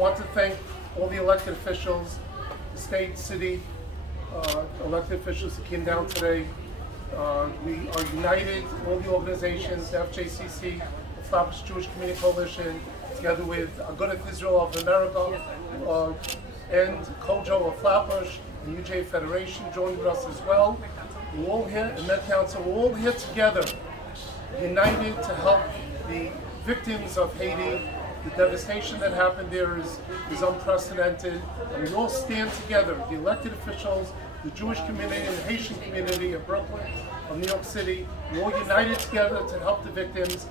want to thank all the elected officials, the state, city, elected officials that came down today. We are united, all the organizations, the FJCC, the Flatbush Jewish Community Coalition, together with Agudath Israel of America, and Kojo of Flatbush, the UJ Federation joined with us as well. We're all here, and Met Council, we're all here together, united to help the victims of Haiti. The devastation that happened there is unprecedented, and we all stand together, the elected officials, the Jewish community and the Haitian community of Brooklyn, of New York City. We're all united together to help the victims.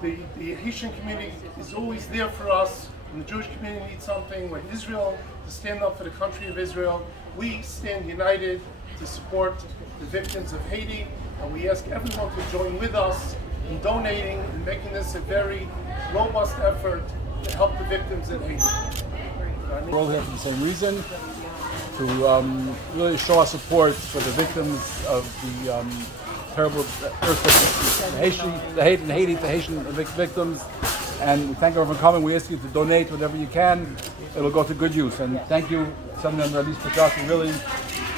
The Haitian community is always there for us. When the Jewish community needs something, when Israel, to stand up for the country of Israel, we stand united to support the victims of Haiti, and we ask everyone to join with us in donating and making this a very robust effort to help the victims in Haiti. We're all here for the same reason, to really show our support for the victims of the terrible earthquake in Haiti, the Haitian victims. And we thank everyone for coming. We ask you to donate whatever you can. It'll go to good use. And thank you, Senator Elise Pashas, for really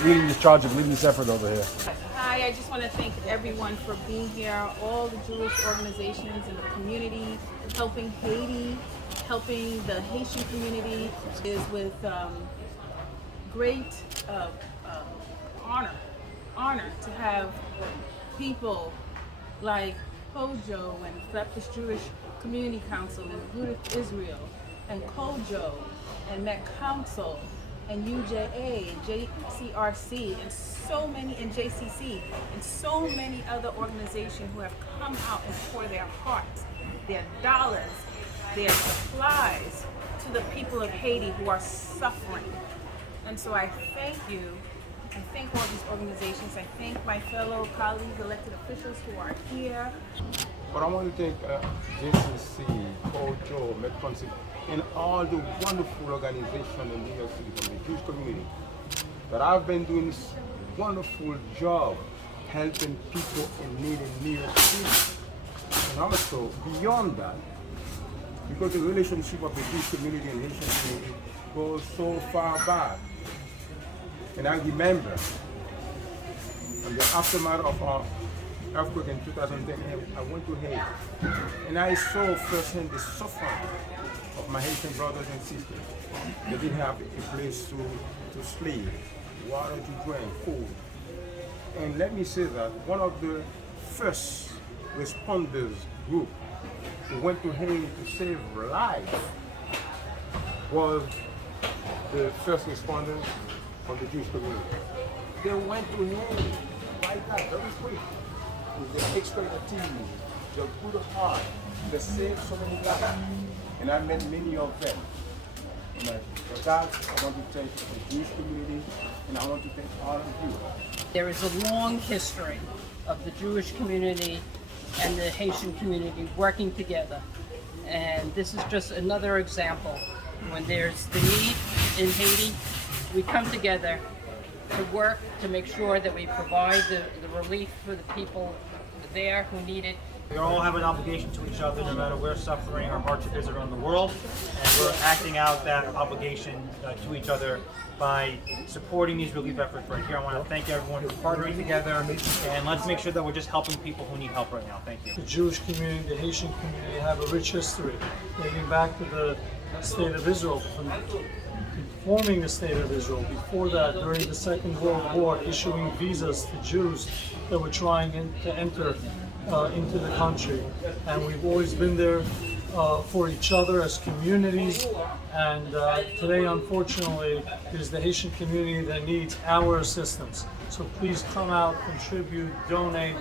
leading this charge of leading this effort over here. Hi, I just want to thank everyone for being here, all the Jewish organizations in the community, helping Haiti, helping the Haitian community is with great honor to have people like Kojo and Flatbush Jewish Community Council and Agudath Israel and Kojo and Met Council and UJA and JCRC and so many, and JCC and so many other organizations who have come out and poured their hearts, their dollars, their supplies to the people of Haiti who are suffering. And so I thank you. I thank all these organizations. I thank my fellow colleagues, elected officials who are here. But I want to thank JCC, Kojo, Met Council, and all the wonderful organizations in New York City from the Jewish community that have been doing this wonderful job helping people in need in New York City. And also, beyond that, because the relationship of the Jewish community and Haitian community goes so far back. And I remember, in the aftermath of our earthquake in 2010, I went to Haiti, and I saw firsthand the suffering of my Haitian brothers and sisters. They didn't have a place to sleep, water to drink, food. And let me say that one of the first responders group who went to Haiti to save lives was the first responders from the Jewish community. They went to Haiti right now, very quick, with their expertise, their good heart. They saved so many lives. And I met many of them. And for that, I want to thank the Jewish community, and I want to thank all of you. There is a long history of the Jewish community and the Haitian community working together. And this is just another example. When there's the need in Haiti, we come together to work to make sure that we provide the relief for the people there who need it. We all have an obligation to each other, no matter where suffering or hardship is around the world, and we're acting out that obligation to each other by supporting these relief efforts right here. I want to thank everyone who's partnering together, and let's make sure that we're just helping people who need help right now. Thank you. The Jewish community, the Haitian community have a rich history dating back to the state of Israel, from forming the state of Israel. Before that, during the Second World War, issuing visas to Jews that were trying to enter into the country. And we've always been there for each other as communities. And today, unfortunately, it is the Haitian community that needs our assistance. So please come out, contribute, donate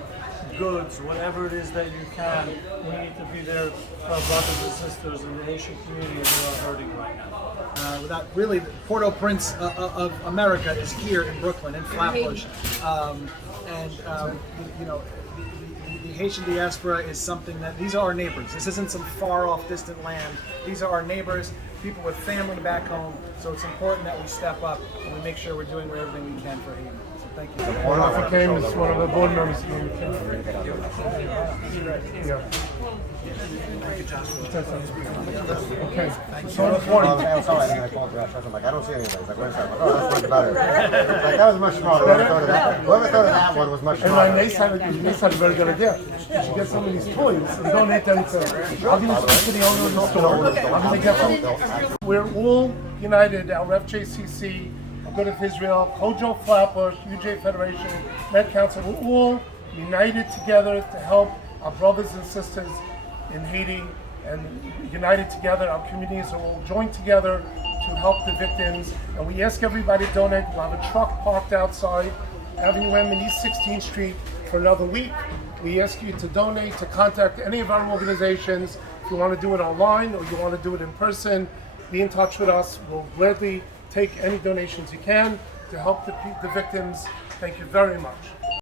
goods, whatever it is that you can. We need to be there for our brothers and sisters in the Haitian community who are hurting right now. Without really, Port-au-Prince of America is here in Brooklyn, in Flatbush. You know, the Haitian diaspora is something that, these are our neighbors. This isn't some far off distant land. These are our neighbors, people with family back home. So it's important that we step up and we make sure we're doing everything we can for Haiti. So thank you. One of the came is one of the board members. Yeah. Okay. So important. I'm sorry, I called Josh. I'm like, I don't see anything. He's like, wait a second. I'm like, oh, that's much better. Like, that was much smarter. Whoever thought of that one was much And my smarter. niece had a very good idea. You should get some of these toys and donate them to. I'll give this to the owner of the store. I'm gonna get them. We're all united. Our FJCC, Good of Israel, Kojo Flatbush, UJ Federation, Med Council. We're all united together to help our brothers and sisters in Haiti, and united together. Our communities are all joined together to help the victims. And we ask everybody to donate. We'll have a truck parked outside Avenue M and East 16th Street for another week. We ask you to donate, to contact any of our organizations. If you want to do it online or you want to do it in person, be in touch with us. We'll gladly take any donations you can to help the victims. Thank you very much.